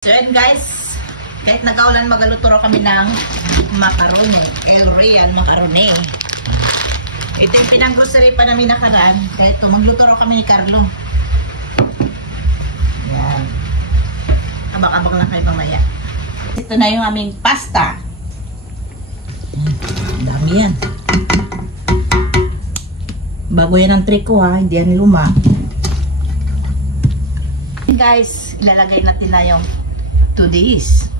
So yun guys, kahit nag-aulan magaluturo kami ng macaroni, El Real macaroni. Ito yung pinang-grocery pa namin nakaraan. Ito, magluturo kami ni Carlo. Yan. Abang-abang lang kayo mamaya. Ito na yung aming pasta. Ang dami yan. Bago yan ang trick ko ha, hindi yan luma. Guys, ilalagay natin na yung to this.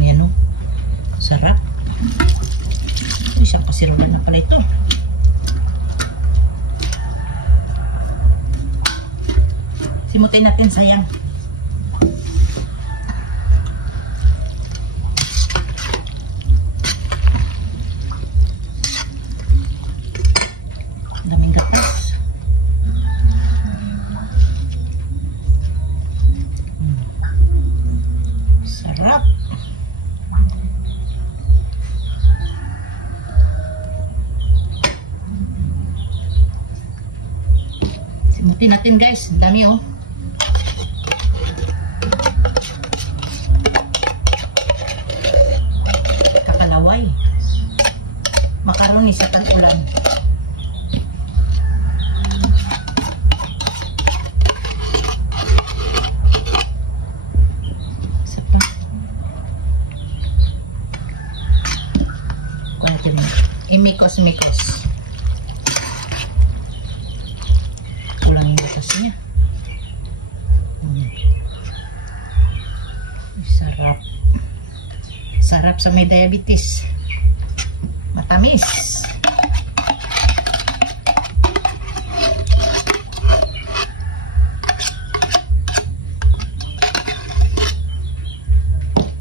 Ayan o. Sarap. Isang pasirulan na pala ito. Simutin natin, sayang. Daming gatas. Sarap. Simutin natin guys. Ang dami oh. Kakalaway. Macaroni sa tag-ulan. Imikos-mikos. Kulang yung batas niya. Sarap. Sarap sa may diabetes. Matamis.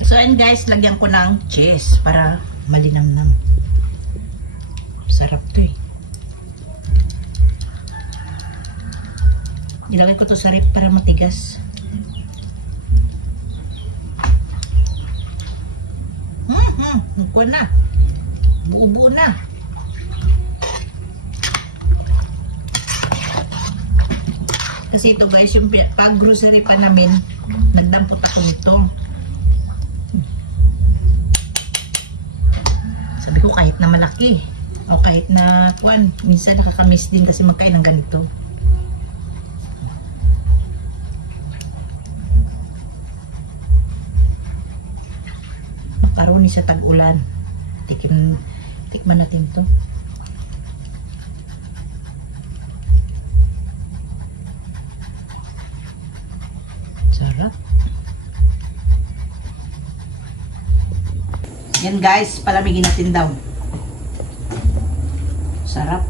So and guys, lagyan ko ng cheese para malinamnam. Sarap to eh. Ilagay ko to sa rep para matigas. Nakuha na. Buo-buo na. Kasi ito guys, yung pag grocery pa namin, nagdampot ako nito. Sabi ko kahit na malaki. O kahit na kuwan, minsan nakakamiss din kasi magkain ng ganito. Macaroni sa tag-ulan. Tikman natin to. Sarap. Yan guys, palamigin natin daw. Sarap.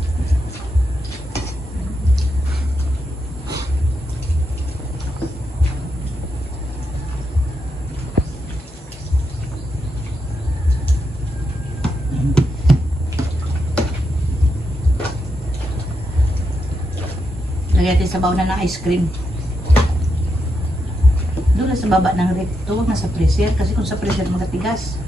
Lagyan natin sa bawna ng ice cream. Doon na sa baba ng rep. Huwag na sa freezer. Kasi kung sa freezer magatigas.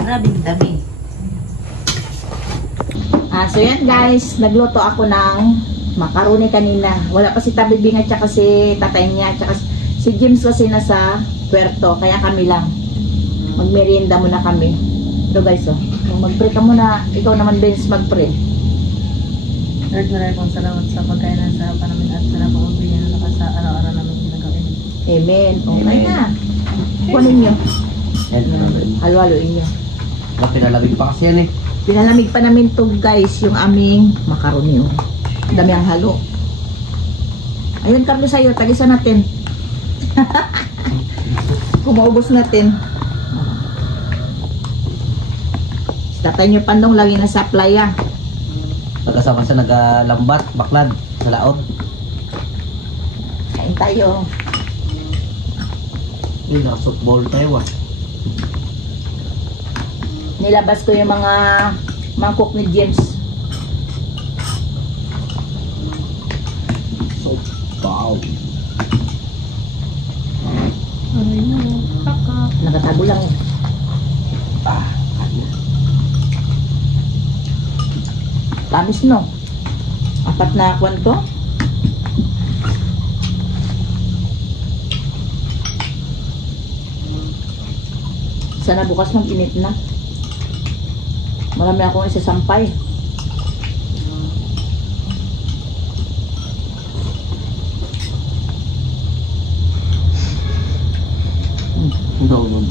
Grabing dami. So yan guys, nagluto ako ng macaroni kanina. Wala pa si Tabibing at saka si tatay niya, at saka si James kasi nasa Puerto, kaya kami lang. Magmerienda muna kami. Ito guys oh. Mag-pray ka muna. Ikaw naman Vince mag-pray. Lord, maraming pong salamat sa pagkainan sa harapan namin at salamat po bigyan na sa araw-araw namin ginagawin. Amen. Okay na. Kunin nyo. Halo-haloin nyo. Pinalamig pa kasi yan eh. Pinalamig pa namin to guys, yung aming macaroni. Oh. Dami ang halo. Ayun Carlo sa'yo, tagisa natin. Kumaubos natin. Tatay nyo pandong lagi na sa playa. Pagkasama sa nagalambat, baklad, sa laot. Kain tayo. Yun, naka-softball tayo ah. Nilabas ko yung mga mangkok ni James. Wow. Aray mo, kakak. Nakatago lang. Ah, kaya. Tamis no. 4 na kwan to. Sana bukas mag-init na. Marami akong isasampay. No, no.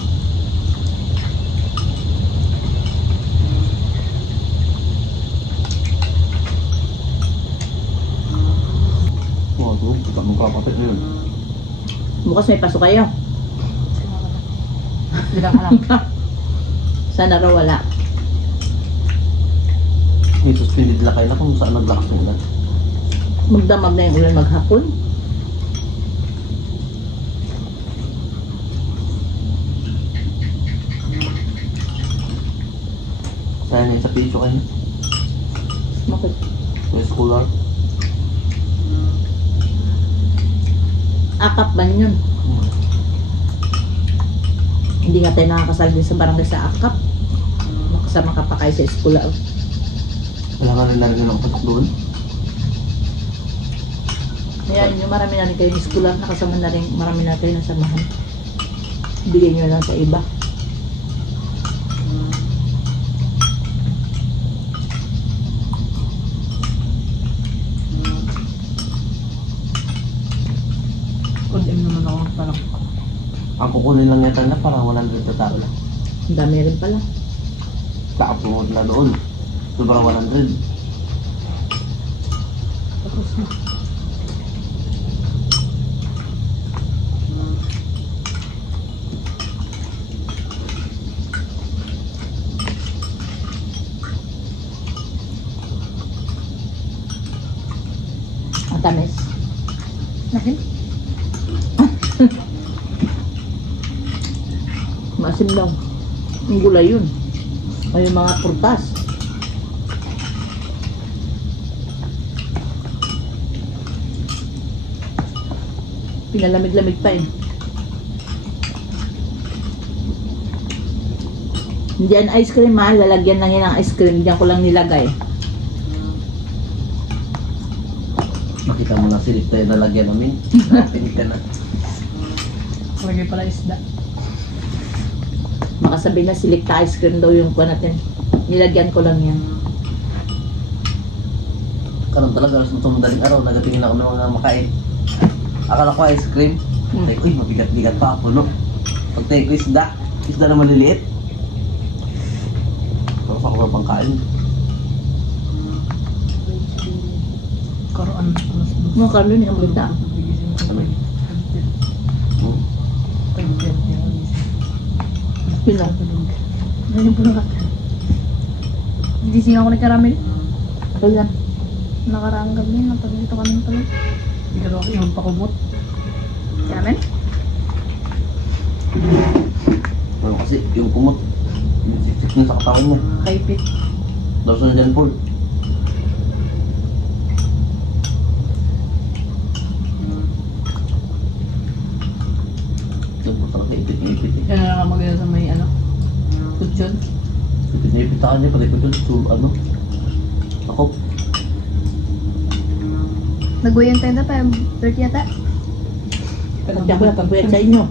Wow, tuh, kita magkakapit na yun. Bukas may pasok kayo. Hindi ka alam. Sana raw wala. May suspended lakay na kung saan naglakas ng ulan. Magdamag na yung ulan maghapon. Sayang nga sa picture kayo. Bakit? May scholar. Akap ba yun? Hindi nga tayo nakakasalbi sa barangay sa akap. Makasama ka pa kayo sa eskula. Wala nga rin narinig nakapatok doon. Ayan, yung marami na rin kayo ng eskula. Nakasama na rin, marami na kayo nasamahan. Bigyan nyo lang sa iba. Kundin naman ako parang. Ang kukunin lang yata na parang 100 na tao lang. Ang dami rin pala. Kaapungod na doon. Sobrang 100. Tapos na. Ang tamis. Nahin? Maasim lang. Ang gulay yun. Ay yung mga prutas. Pinalamig-lamig pa eh. Hindi yan ice cream ha. Lalagyan lang yan ng ice cream. Diyan ko lang nilagay. Makita mo na silip tayo nalagyan namin. Napinig ka na. Lagay pala isda. Makasabi na silikta ice cream daw yung kuha natin. Nilagyan ko lang yan. Karoon talaga, alas ng madaling araw, nagatingin ako ng mga makain. Akala ko ice cream. Ay, uy, mabigat-bigat pa ako, no? Pagtayo ko isda na maliliit. Tapos ako ng pangkain. Karoon. Mga karlo niya ang ganda. Hmm? Pino. Ganyan po lang. Hindi siya ako nagkaramil. Ako lang. Nakaraang gabi, napagdito kami ng tuloy. Hindi ka daw ako yung pakumot. Karamin? Ano kasi, yung kumot, yung siksik niya sa katawan niya. Kaipit. Tapos na dyan, Paul. Ito po talaga ipit-ipit eh. Yan na lang maganda sa may ano. Kutsyon. Ipit-ipit sa kanya, pati ko dyan, ano? Ako, Nagwayan tayo na pa, 30 yata. Hindi ako napagpuyat sa inyo.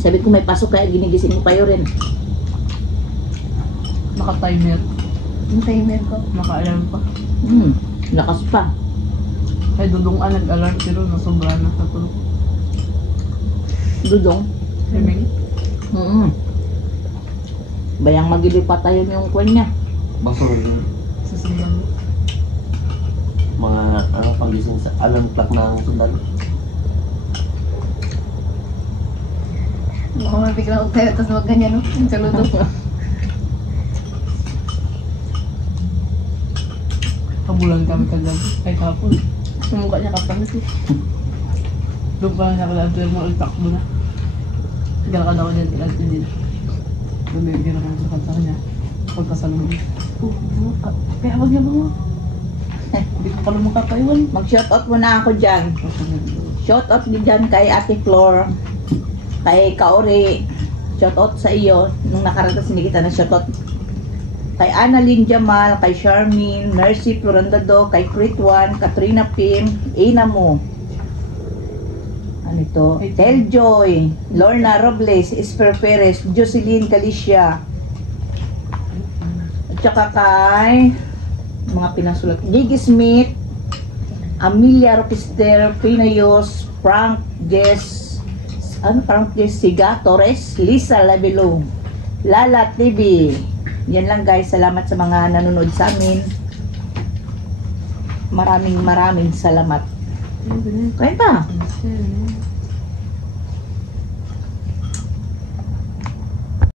Sabi ko may pasok kaya ginigising ko kayo rin. Naka-timer. Yung timer ko. Naka-alarm pa. Lakas pa. Ay, dudungan nag-alarm pero nasobra na sa tulog. Dudong. Riming? Bayang magili pa tayo yung kwan niya. basura yun. Sa sundalo. Mga ano, panggising sa alarm clock ng sundalo. Mukhang mabigla ako tayo, tapos wag ganyan, no? Yung saludo. Kabulan kami kagabi. Ay, kapon. Yung mukha niya kapanis eh. Doon pa lang niya kala-alter mo, takbo na. Galakad ako dyan, alter din. Bumibigyan ako sa kanta kanya. Pagkasalunod. Kaya wag niya mo. Hindi ko pala makapaiwan. Mag-shoutout muna ako dyan. Shoutout din dyan kay Ate Flor, kay Kaori. Shoutout sa iyo. Nung nakaratas hindi kita na shoutout. Kay Annalyn Jamal, kay Charmin, Mercy Florandado, kay Crit1, Katrina Pim, Ina mo. Ano ito? Teljoy, Lorna Robles, Esper Perez, Jocelyn Calicia. At saka kay mga pinasulat. Gigi Smith, Amelia Ropister, Pinayos, Frank Jess, Frank Jess Siga, Torres, Lisa Labelo, Lala TV. Yan lang guys, salamat sa mga nanonood sa amin. Maraming salamat. Kain pa.